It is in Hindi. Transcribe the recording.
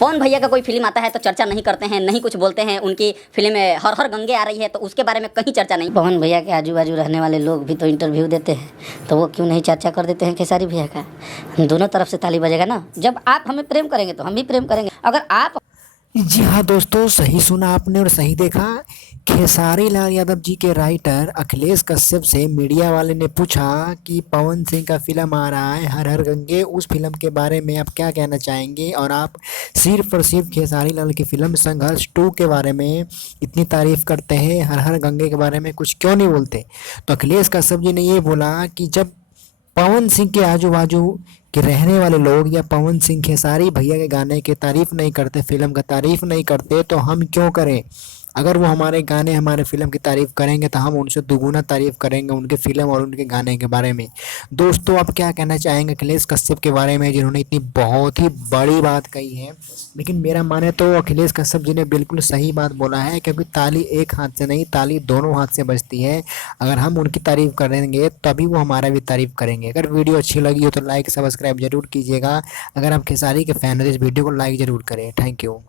पवन भैया का कोई फिल्म आता है तो चर्चा नहीं करते हैं, नहीं कुछ बोलते हैं। उनकी फिल्म हर हर गंगे आ रही है तो उसके बारे में कहीं चर्चा नहीं। पवन भैया के आजू बाजू रहने वाले लोग भी तो इंटरव्यू देते हैं, तो वो क्यों नहीं चर्चा कर देते हैं खेसारी भैया का। दोनों तरफ से ताली बजेगा ना। जब आप हमें प्रेम करेंगे तो हम भी प्रेम करेंगे। अगर आप जी हाँ दोस्तों, सही सुना आपने और सही देखा। खेसारी लाल यादव जी के राइटर अखिलेश कश्यप से मीडिया वाले ने पूछा कि पवन सिंह का फिल्म आ रहा है हर हर गंगे, उस फिल्म के बारे में आप क्या कहना चाहेंगे, और आप सिर्फ और सिर्फ खेसारी लाल की फिल्म संघर्ष 2 के बारे में इतनी तारीफ करते हैं, हर हर गंगे के बारे में कुछ क्यों नहीं बोलते। तो अखिलेश कश्यप जी ने ये बोला कि जब पवन सिंह के आजू बाजू के रहने वाले लोग या पवन सिंह खेसारी भैया के गाने की तारीफ नहीं करते, फिल्म का तारीफ नहीं करते, तो हम क्यों करें। अगर वो हमारे गाने हमारे फिल्म की तारीफ करेंगे तो हम उनसे दुगुना तारीफ करेंगे उनके फिल्म और उनके गाने के बारे में। दोस्तों, आप क्या कहना चाहेंगे अखिलेश कश्यप के बारे में, जिन्होंने इतनी बहुत ही बड़ी बात कही है। लेकिन मेरा माने तो अखिलेश कश्यप जी ने बिल्कुल सही बात बोला है, क्योंकि ताली एक हाथ से नहीं, ताली दोनों हाथ से बजती है। अगर हम उनकी तारीफ करेंगे तभी वो हमारा भी तारीफ करेंगे। अगर वीडियो अच्छी लगी हो तो लाइक सब्सक्राइब जरूर कीजिएगा। अगर आप खेसारी के फैन हो तो इस वीडियो को लाइक जरूर करें। Thank you.